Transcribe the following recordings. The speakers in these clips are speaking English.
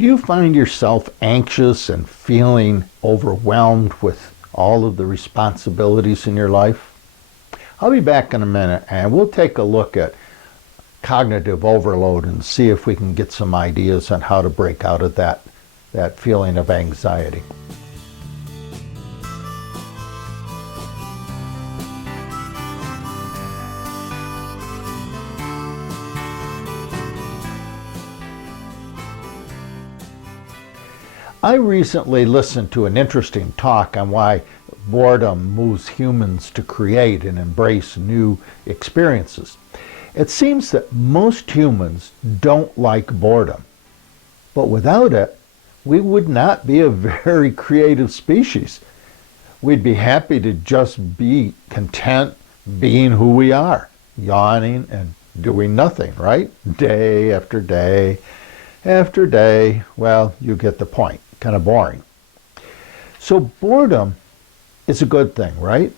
Do you find yourself anxious and feeling overwhelmed with all of the responsibilities in your life? I'll be back in a minute and we'll take a look at cognitive overload and see if we can get some ideas on how to break out of that feeling of anxiety. I recently listened to an interesting talk on why boredom moves humans to create and embrace new experiences. It seems that most humans don't like boredom, but without it, we would not be a very creative species. We'd be happy to just be content being who we are, yawning and doing nothing, right? Day after day after day. Well, you get the point. Kind of boring. So boredom is a good thing, right?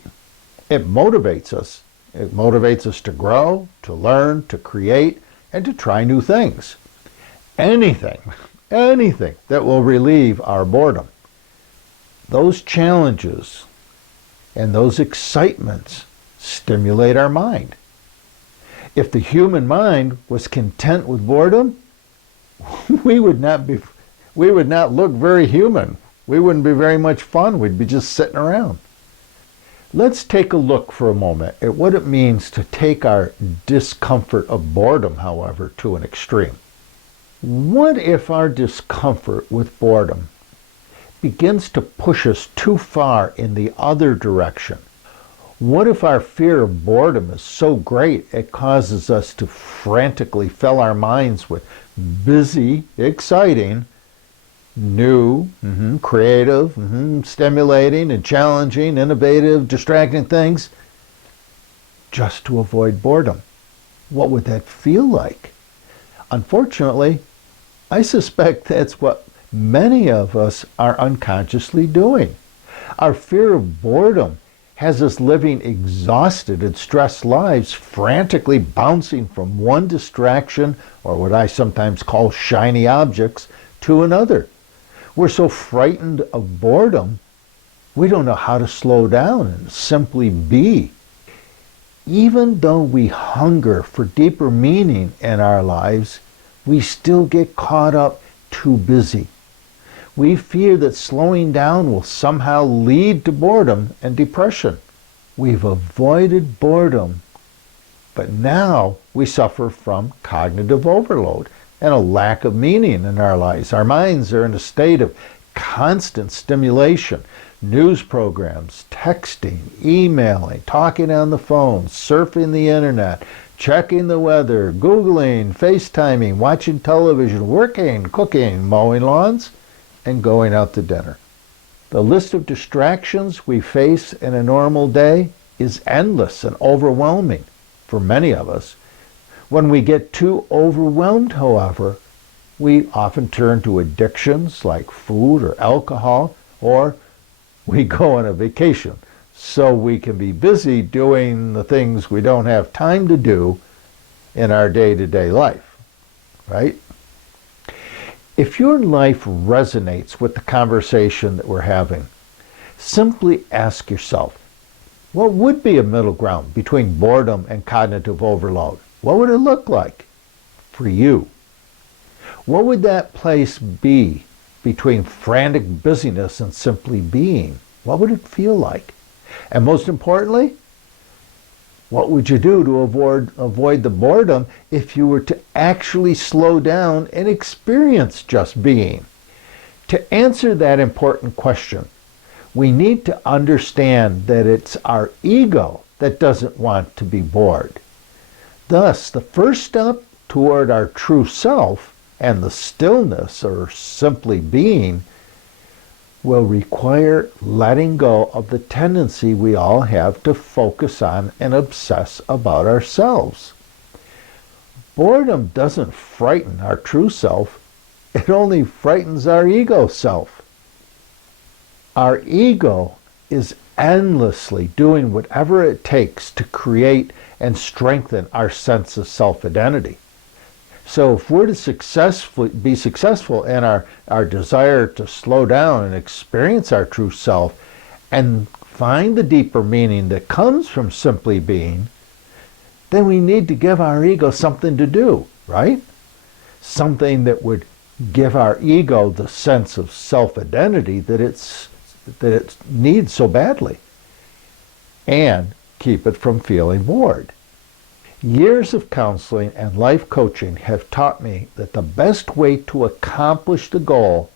It motivates us. It motivates us to grow, to learn, to create, and to try new things. Anything that will relieve our boredom. Those challenges and those excitements stimulate our mind. If the human mind was content with boredom, we would not look very human. We wouldn't be very much fun. We'd be just sitting around. Let's take a look for a moment at what it means to take our discomfort of boredom, however, to an extreme. What if our discomfort with boredom begins to push us too far in the other direction? What if our fear of boredom is so great it causes us to frantically fill our minds with busy, exciting, new, creative, stimulating and challenging, innovative, distracting things just to avoid boredom? What would that feel like? Unfortunately, I suspect that's what many of us are unconsciously doing. Our fear of boredom has us living exhausted and stressed lives, frantically bouncing from one distraction, or what I sometimes call shiny objects, to another. We're so frightened of boredom, we don't know how to slow down and simply be. Even though we hunger for deeper meaning in our lives, we still get caught up too busy. We fear that slowing down will somehow lead to boredom and depression. We've avoided boredom, but now we suffer from cognitive overload and a lack of meaning in our lives. Our minds are in a state of constant stimulation. News programs, texting, emailing, talking on the phone, surfing the internet, checking the weather, Googling, FaceTiming, watching television, working, cooking, mowing lawns, and going out to dinner. The list of distractions we face in a normal day is endless and overwhelming for many of us. When we get too overwhelmed, however, we often turn to addictions like food or alcohol, or we go on a vacation so we can be busy doing the things we don't have time to do in our day-to-day life, right? If your life resonates with the conversation that we're having, simply ask yourself, what would be a middle ground between boredom and cognitive overload? What would it look like for you? What would that place be between frantic busyness and simply being? What would it feel like? And most importantly, what would you do to avoid the boredom if you were to actually slow down and experience just being? To answer that important question, we need to understand that it's our ego that doesn't want to be bored. Thus, the first step toward our true self and the stillness, or simply being, will require letting go of the tendency we all have to focus on and obsess about ourselves. Boredom doesn't frighten our true self, it only frightens our ego self. Our ego is endlessly doing whatever it takes to create and strengthen our sense of self-identity. So if we're to be successful in our desire to slow down and experience our true self and find the deeper meaning that comes from simply being, then we need to give our ego something to do, right? Something that would give our ego the sense of self-identity that it needs so badly, and keep it from feeling bored. Years of counseling and life coaching have taught me that the best way to accomplish the goal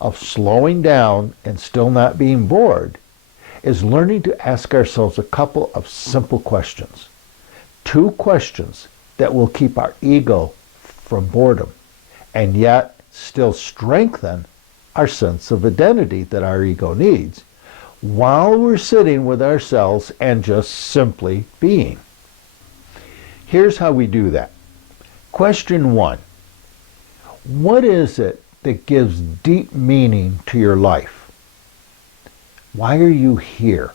of slowing down and still not being bored is learning to ask ourselves a couple of simple questions. 2 questions that will keep our ego from boredom and yet still strengthen our sense of identity that our ego needs while we're sitting with ourselves and just simply being. Here's how we do that. Question 1. What is it that gives deep meaning to your life? Why are you here?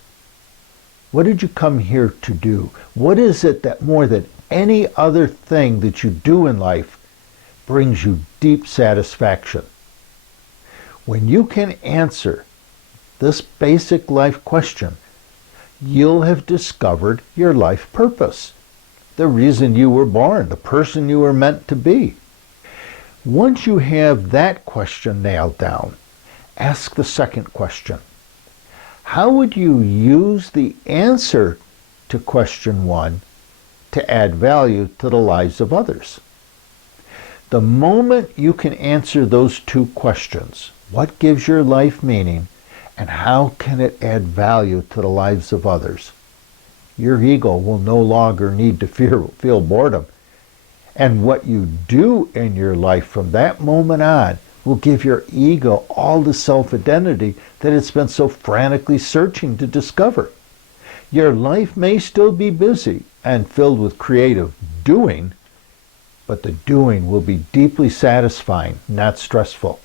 What did you come here to do? What is it that more than any other thing that you do in life brings you deep satisfaction? When you can answer this basic life question, you'll have discovered your life purpose, the reason you were born, the person you were meant to be. Once you have that question nailed down, ask the second question. How would you use the answer to question 1 to add value to the lives of others? The moment you can answer those 2 questions, what gives your life meaning and how can it add value to the lives of others, your ego will no longer need to feel boredom. And what you do in your life from that moment on will give your ego all the self-identity that it's been so frantically searching to discover. Your life may still be busy and filled with creative doing, but the doing will be deeply satisfying, not stressful.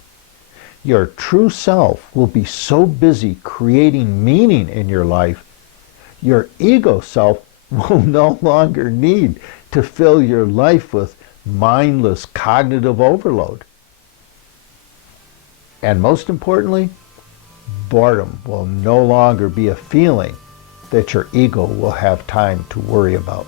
Your true self will be so busy creating meaning in your life, your ego self will no longer need to fill your life with mindless cognitive overload. And most importantly, boredom will no longer be a feeling that your ego will have time to worry about.